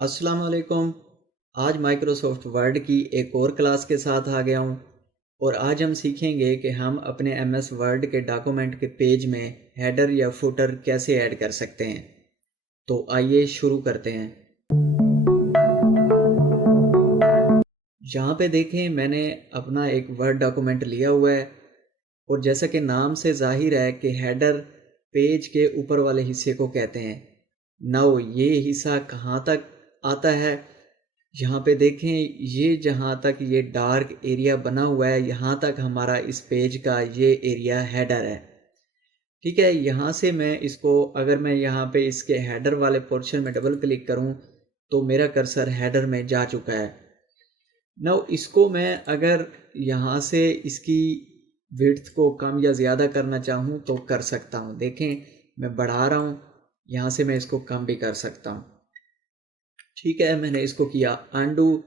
अस्सलाम वालेकुम। आज माइक्रोसॉफ्ट वर्ड की एक और क्लास के साथ आ गया हूँ और आज हम सीखेंगे कि हम अपने एमएस वर्ड के डॉक्यूमेंट के पेज में हेडर या फुटर कैसे ऐड कर सकते हैं। तो आइए शुरू करते हैं। यहाँ पे देखें मैंने अपना एक वर्ड डॉक्यूमेंट लिया हुआ है और जैसा कि नाम से जाहिर है कि हेडर पेज के ऊपर वाले हिस्से को कहते हैं। नाउ ये हिस्सा कहाँ तक आता है, यहाँ पे देखें ये जहाँ तक ये डार्क एरिया बना हुआ है यहाँ तक हमारा इस पेज का ये एरिया हेडर है। ठीक है, यहाँ से मैं इसको अगर मैं यहाँ पे इसके हेडर वाले पोर्शन में डबल क्लिक करूँ तो मेरा कर्सर हेडर में जा चुका है। नाउ इसको मैं अगर यहाँ से इसकी विड्थ को कम या ज़्यादा करना चाहूँ तो कर सकता हूँ। देखें मैं बढ़ा रहा हूँ, यहाँ से मैं इसको कम भी कर सकता हूँ। ठीक है, मैंने इसको किया अनडू।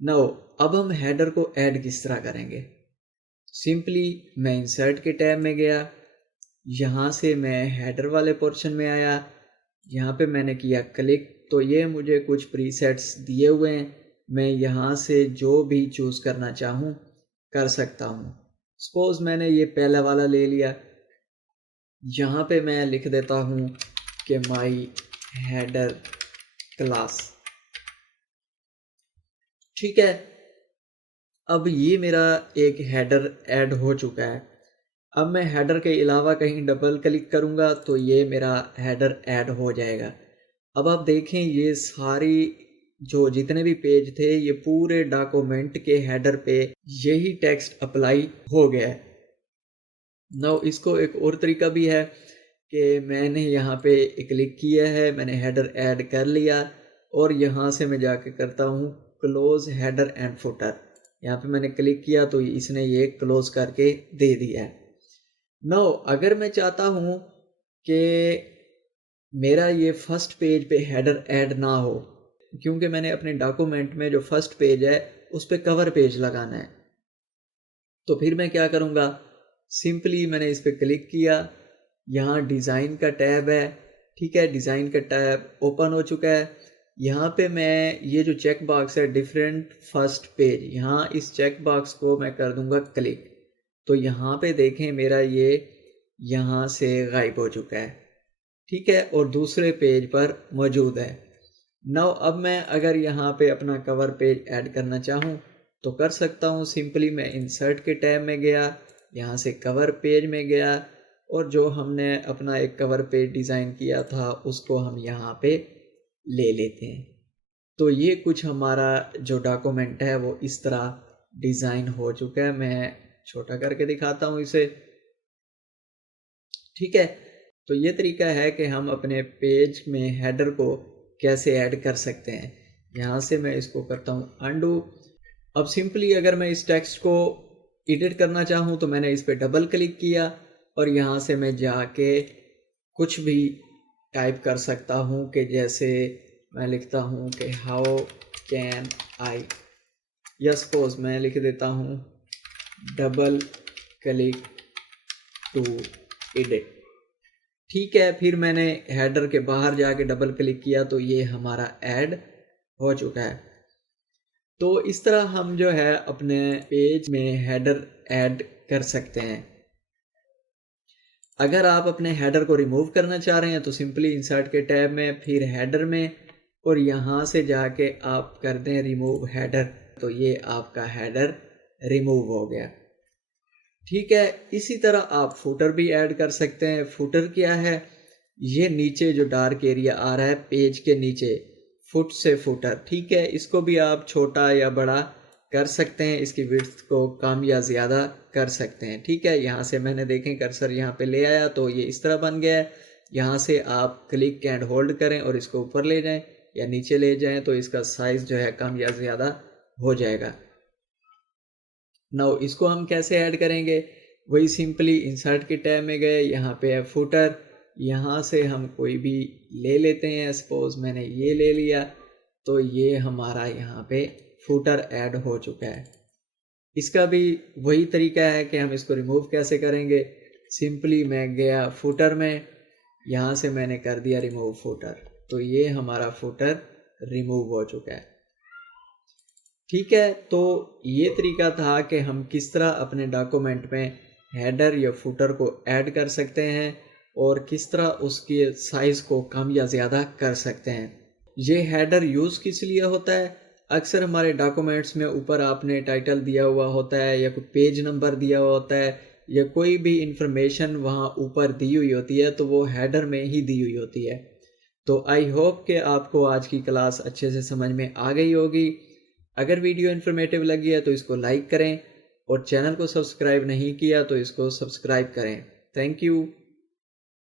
नाउ अब हम हेडर को ऐड किस तरह करेंगे। सिंपली मैं इंसर्ट के टैब में गया, यहाँ से मैं हेडर वाले पोर्शन में आया, यहाँ पे मैंने किया क्लिक तो ये मुझे कुछ प्रीसेट्स दिए हुए हैं। मैं यहाँ से जो भी चूज़ करना चाहूँ कर सकता हूँ। सपोज मैंने ये पहला वाला ले लिया, यहाँ पे मैं लिख देता हूँ कि माई हेडर क्लास। ठीक है, अब ये मेरा एक हेडर ऐड हो चुका है। अब मैं हेडर के अलावा कहीं डबल क्लिक करूँगा तो ये मेरा हेडर ऐड हो जाएगा। अब आप देखें ये सारी जो जितने भी पेज थे ये पूरे डॉक्यूमेंट के हेडर पे यही टेक्स्ट अप्लाई हो गया है। नाउ इसको एक और तरीका भी है कि मैंने यहाँ पे क्लिक किया है, मैंने हेडर ऐड कर लिया और यहाँ से मैं जाके करता हूँ क्लोज हेडर एंड फुटर। यहाँ पे मैंने क्लिक किया तो इसने ये क्लोज करके दे दिया है। नाउ अगर मैं चाहता हूँ कि मेरा ये फर्स्ट पेज पे हेडर ऐड ना हो, क्योंकि मैंने अपने डॉक्यूमेंट में जो फर्स्ट पेज है उस पर कवर पेज लगाना है, तो फिर मैं क्या करूँगा, सिंपली मैंने इस पर क्लिक किया, यहाँ डिज़ाइन का टैब है। ठीक है, डिज़ाइन का टैब ओपन हो चुका है। यहाँ पे मैं ये जो चेक बॉक्स है डिफरेंट फर्स्ट पेज, यहाँ इस चेक बॉक्स को मैं कर दूँगा क्लिक तो यहाँ पे देखें मेरा ये यहाँ से गायब हो चुका है। ठीक है, और दूसरे पेज पर मौजूद है। नाउ अब मैं अगर यहाँ पे अपना कवर पेज ऐड करना चाहूँ तो कर सकता हूँ। सिंपली मैं इंसर्ट के टैब में गया, यहाँ से कवर पेज में गया और जो हमने अपना एक कवर पेज डिज़ाइन किया था उसको हम यहाँ पे ले लेते हैं। तो ये कुछ हमारा जो डॉक्यूमेंट है वो इस तरह डिज़ाइन हो चुका है। मैं छोटा करके दिखाता हूँ इसे। ठीक है, तो ये तरीका है कि हम अपने पेज में हेडर को कैसे ऐड कर सकते हैं। यहाँ से मैं इसको करता हूँ अनडू। अब सिंपली अगर मैं इस टेक्स्ट को एडिट करना चाहूँ तो मैंने इस पर डबल क्लिक किया और यहाँ से मैं जाके कुछ भी टाइप कर सकता हूँ कि जैसे मैं लिखता हूँ कि हाउ कैन आई, या सपोज मैं लिख देता हूँ डबल क्लिक टू एडिट। ठीक है, फिर मैंने हेडर के बाहर जाके डबल क्लिक किया तो ये हमारा ऐड हो चुका है। तो इस तरह हम जो है अपने पेज में हेडर ऐड कर सकते हैं। अगर आप अपने हेडर को रिमूव करना चाह रहे हैं तो सिंपली इंसर्ट के टैब में, फिर हेडर में और यहाँ से जाके आप कर दें रिमूव हेडर तो ये आपका हेडर रिमूव हो गया। ठीक है, इसी तरह आप फुटर भी ऐड कर सकते हैं। फुटर क्या है, ये नीचे जो डार्क एरिया आ रहा है पेज के नीचे, फुट से फुटर। ठीक है, इसको भी आप छोटा या बड़ा कर सकते हैं, इसकी विड्थ को कम या ज़्यादा कर सकते हैं। ठीक है, यहाँ से मैंने देखें कर्सर यहाँ पे ले आया तो ये इस तरह बन गया है। यहाँ से आप क्लिक एंड होल्ड करें और इसको ऊपर ले जाएं या नीचे ले जाएं तो इसका साइज़ जो है कम या ज़्यादा हो जाएगा। नाउ इसको हम कैसे ऐड करेंगे, वही सिंपली इंसर्ट के टैब में गए, यहाँ पे है फुटर, यहाँ से हम कोई भी ले लेते हैं। सपोज मैंने ये ले लिया तो ये हमारा यहाँ पे फुटर ऐड हो चुका है। इसका भी वही तरीका है कि हम इसको रिमूव कैसे करेंगे। सिंपली मैं गया फुटर में, यहाँ से मैंने कर दिया रिमूव फुटर तो ये हमारा फुटर ریموو ہو چکا ہے۔ ٹھیک ہے، تو یہ طریقہ تھا کہ ہم کس طرح اپنے ڈاکومنٹ میں ہیڈر یا فوٹر کو ایڈ کر سکتے ہیں اور کس طرح اس کے سائز کو کم یا زیادہ کر سکتے ہیں۔ یہ ہیڈر یوز کس لیے ہوتا ہے؟ اکثر ہمارے ڈاکومنٹس میں اوپر آپ نے ٹائٹل دیا ہوا ہوتا ہے یا کوئی پیج نمبر دیا ہوا ہوتا ہے یا کوئی بھی انفارمیشن وہاں اوپر دی ہوئی ہوتی ہے، تو وہ ہیڈر میں ہی دی ہوئی ہوتی ہے۔ تو آئی ہوپ کہ آپ کو آج کی کلاس اچھے سے سمجھ میں آ گئی ہوگی۔ اگر ویڈیو انفارمیٹیو لگی ہے تو اس کو لائک کریں اور چینل کو سبسکرائب نہیں کیا تو اس کو سبسکرائب کریں۔ Thank you.